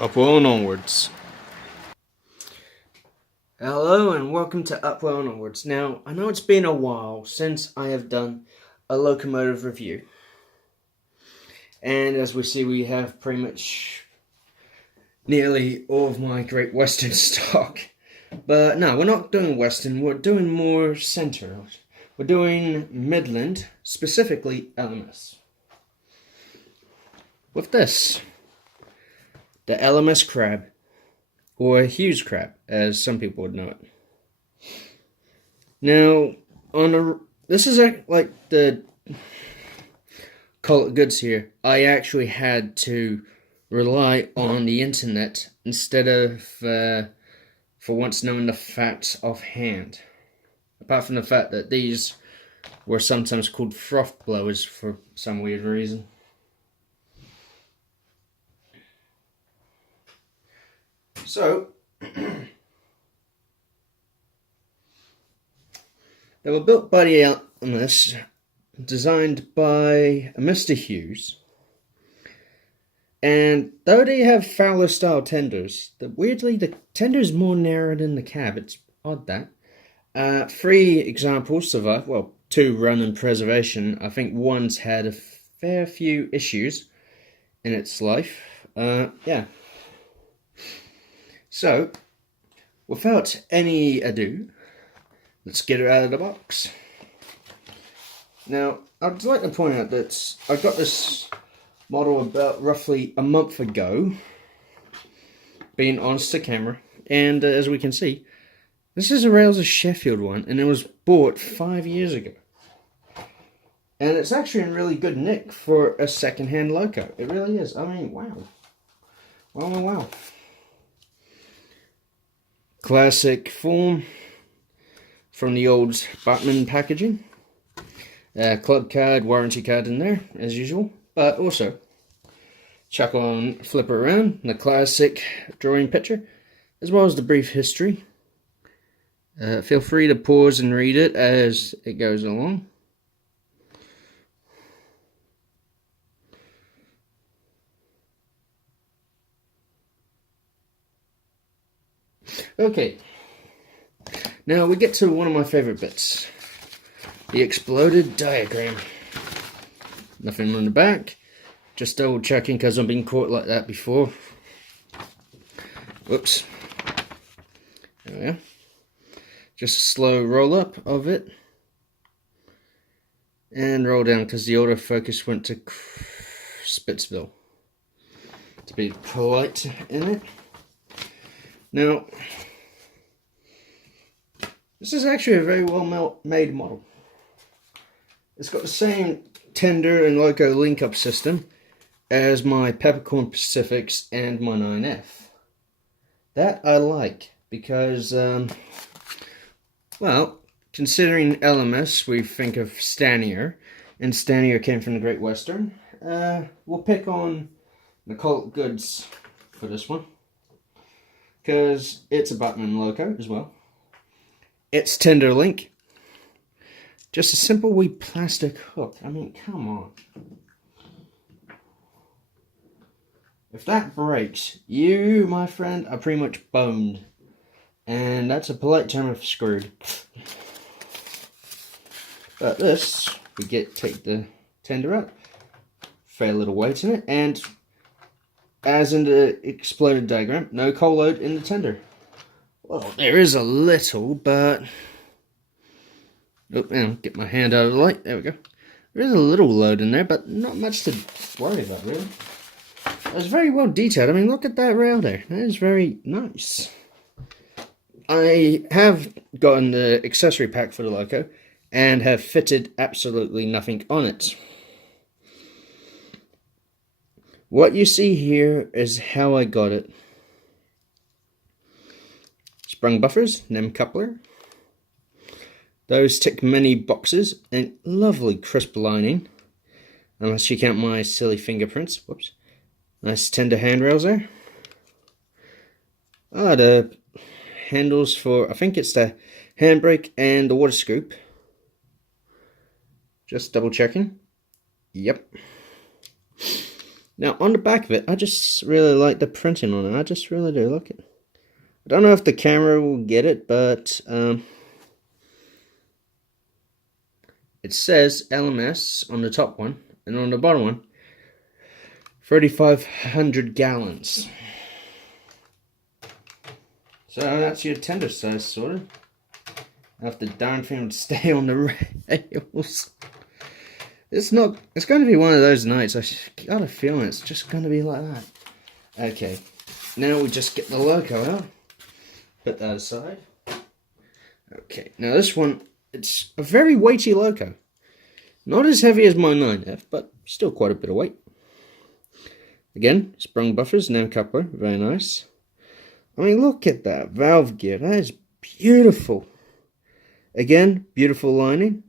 Upwell and onwards. Hello and welcome to Upwell and Onwards. Now, I know it's been a while since I have done a locomotive review. And as we see, we have pretty much nearly all of my Great Western stock. But no, we're not doing Western, we're doing more center. We're doing Midland, specifically LMS. With this, the LMS Crab, or Hughes Crab, as some people would know it. Now, this is like the call it goods here. I actually had to rely on the internet instead of, for once, knowing the facts offhand. Apart from the fact that these were sometimes called froth blowers for some weird reason. So, they were built by the LMS, designed by Mr. Hughes. And though they have Fowler style tenders, weirdly the tender is more narrow than the cab. It's odd that. 3 examples survive. Well, 2 run in preservation. I think one's had a fair few issues in its life. Yeah. So, without any ado, let's get it out of the box. Now, I'd like to point out that I got this model about roughly a month ago, being honest to camera, and as we can see, this is a Rails of Sheffield one, and it was bought 5 years ago. And it's actually in really good nick for a second-hand loco. It really is. I mean, wow. Wow. Classic form from the old Bachmann packaging. Club card, warranty card in there, as usual. But also, chuckle and flip it around, the classic drawing picture, as well as the brief history. Feel free to pause and read it as it goes along. Okay, now we get to one of my favorite bits, the exploded diagram. Nothing on the back, just double checking because I've been caught like that before. Whoops. There we are. Just a slow roll up of it. And roll down because the autofocus went to Spittsville. To be polite in it. Now, this is actually a very well made model. It's got the same tender and loco link-up system as my Peppercorn Pacifics and my 9F. That I like because, well, considering LMS, we think of Stanier, and Stanier came from the Great Western. We'll pick on the cult goods for this one, because it's a Bachmann loco as well. It's tender link. Just a simple wee plastic hook. I mean, come on. If that breaks, you, my friend, are pretty much boned. And that's a polite term for screwed. But this, we take the tender out. Fair little weight in it. And as in the exploded diagram, no coal load in the tender. Well, there is a little, but... Oh, get my hand out of the light. There we go. There is a little load in there, but not much to worry about, really. It was very well detailed. I mean, look at that rail there. That is very nice. I have gotten the accessory pack for the loco and have fitted absolutely nothing on it. What you see here is how I got it. Sprung buffers, NEM coupler. Those tick many boxes, and lovely crisp lining. Unless you count my silly fingerprints. Whoops. Nice tender handrails there. The handles for, I think it's the handbrake and the water scoop. Just double checking. Yep. Now, on the back of it, I just really like the printing on it. I just really do. Look it. I don't know if the camera will get it, but it says LMS on the top one, and on the bottom one, 3,500 gallons. So that's your tender size sorted. I have to darn thing stay on the rails. It's going to be one of those nights. I got a feeling it's just going to be like that. Okay, now we just get the loco out. Put that aside. Okay, now this one, it's a very weighty loco. Not as heavy as my 9F, but still quite a bit of weight. Again, sprung buffers, no coupler, very nice. I mean, look at that valve gear. That is beautiful. Again, beautiful lining.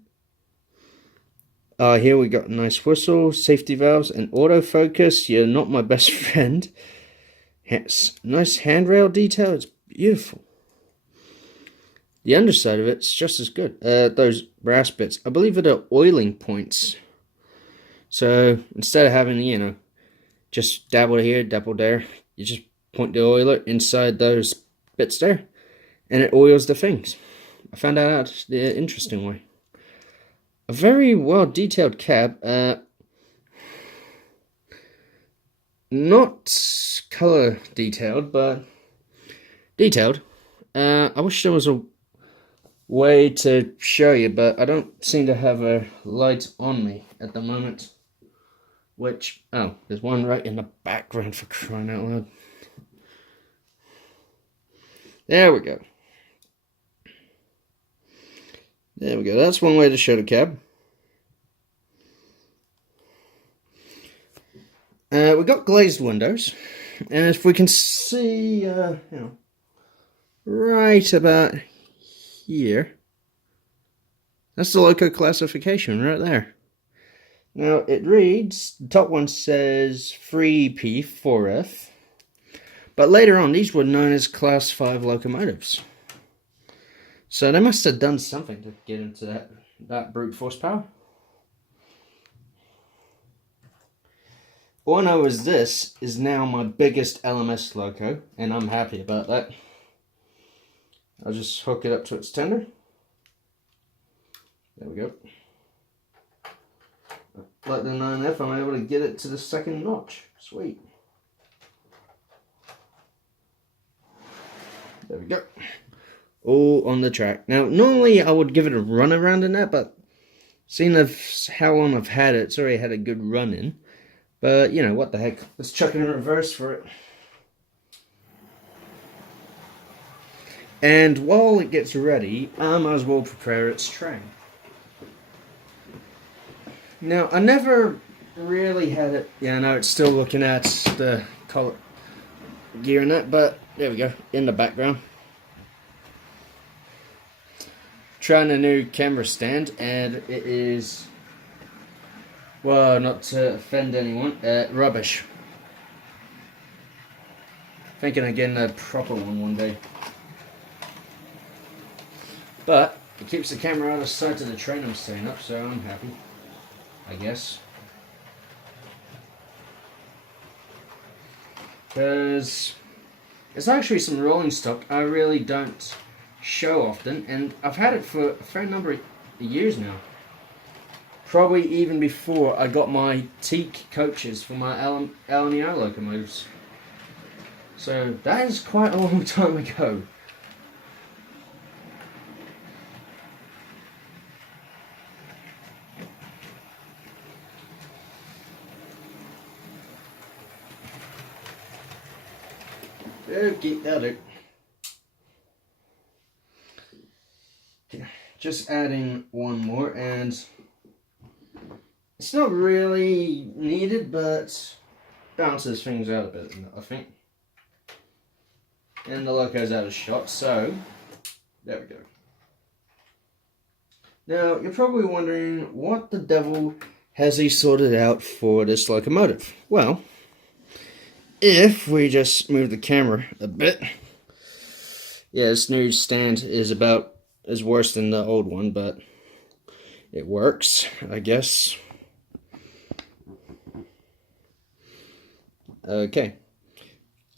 Here we got a nice whistle, safety valves, and autofocus. You're not my best friend. Nice handrail detail. It's beautiful. The underside of it's just as good. Those brass bits, I believe it are oiling points. So instead of having, you know, just dabble here, dabble there, you just point the oiler inside those bits there, and it oils the things. I found that out the interesting way. A very well detailed cab. Not color detailed, but detailed. I wish there was a way to show you, but I don't seem to have a light on me at the moment. Which, oh, there's one right in the background, for crying out loud. There we go. There we go. That's one way to show the cab. We got glazed windows, and if we can see, you know, right about here, that's the loco classification right there. Now it reads, the top one says 3P4F, but later on these were known as Class 5 locomotives. So they must have done something to get into that brute force power. All I know is this is now my biggest LMS loco, and I'm happy about that. I'll just hook it up to its tender. There we go. Like the 9F, I'm able to get it to the second notch. Sweet. There we go. All on the track. Now, normally I would give it a run around in that, but seeing how long I've had it, it's already had a good run in. But, you know, what the heck. Let's chuck it in reverse for it. And while it gets ready, I might as well prepare its train. Now, I never really had it... Yeah, I know it's still looking at the color gear in that, but there we go, in the background. Trying a new camera stand, and it is... Well, not to offend anyone, rubbish. Thinking of getting a proper one day. But it keeps the camera out of sight of the train I'm setting up, so I'm happy, I guess. Because it's actually some rolling stock I really don't show often, and I've had it for a fair number of years now. Probably even before I got my teak coaches for my LMEO locomotives. So that is quite a long time ago. Okay, that'll do. Just adding one more, and it's not really needed, but balances things out a bit, I think. And the loco's out of shot, so there we go. Now, you're probably wondering, what the devil has he sorted out for this locomotive? Well, if we just move the camera a bit, yeah, this new stand is about as worse than the old one, but it works, I guess. Okay.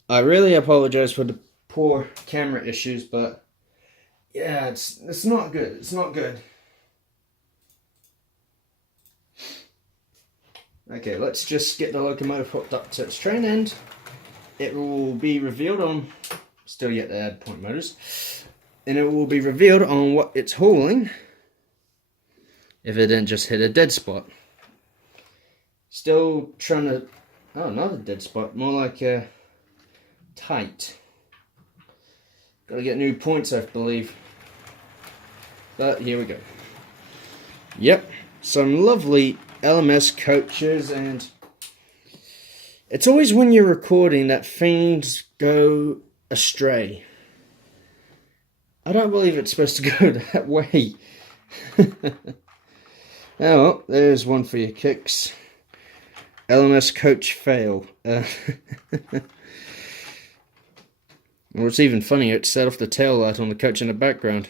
I really apologize for the poor camera issues, but yeah, it's not good. It's not good. Okay, let's just get the locomotive hooked up to its train, and it will be revealed on, still yet to add point motors, and it will be revealed on what it's hauling if it didn't just hit a dead spot. Still trying to, oh, another dead spot, more like a tight. Gotta get new points, I believe. But here we go. Yep, some lovely LMS coaches, and it's always when you're recording that things go astray. I don't believe it's supposed to go that way. Oh, well, there's one for your kicks. LMS coach fail. What's even funnier, it set off the tail light on the coach in the background.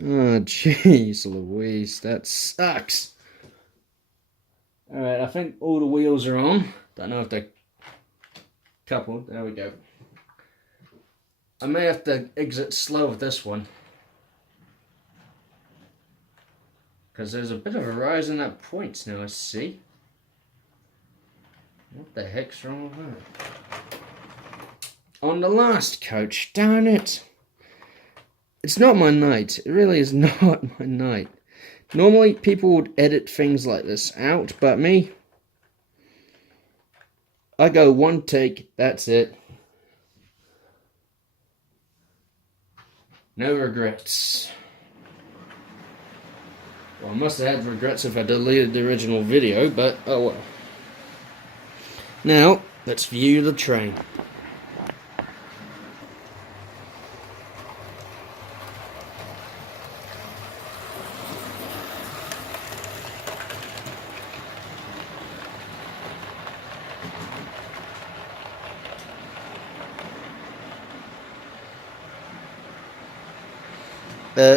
Oh, jeez Louise, that sucks. Alright, I think all the wheels are on. Don't know if they're coupled. There we go. I may have to exit slow with this one, because there's a bit of a rise in that points now, I see. What the heck's wrong with that? On the last coach, darn it. It's not my night. It really is not my night. Normally, people would edit things like this out, but me, I go one take, that's it. No regrets. Well, I must have had regrets if I deleted the original video, but oh well. Now, let's view the train.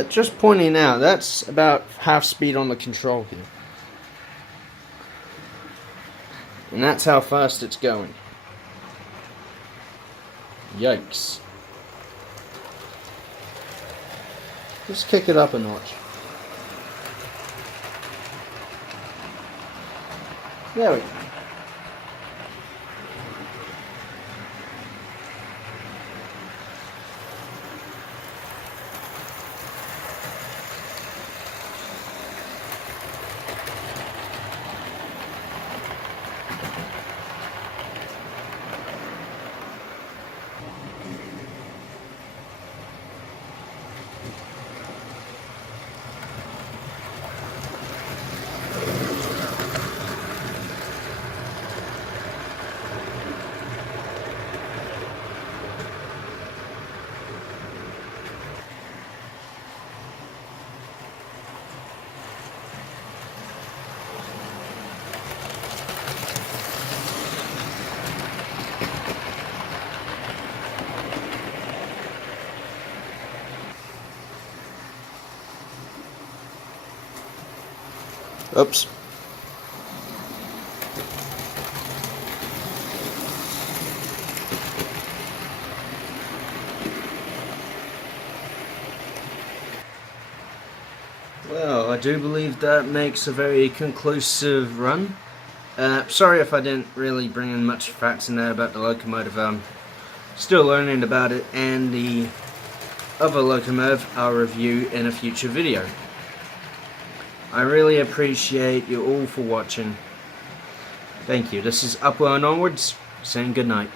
Just pointing out, that's about half speed on the control here. And that's how fast it's going. Yikes. Just kick it up a notch. There we go. Oops. Well, I do believe that makes a very conclusive run. Sorry if I didn't really bring in much facts in there about the locomotive. Still learning about it, and the other locomotive I'll review in a future video. I really appreciate you all for watching. Thank you. This is Upwell and Onwards, saying good night.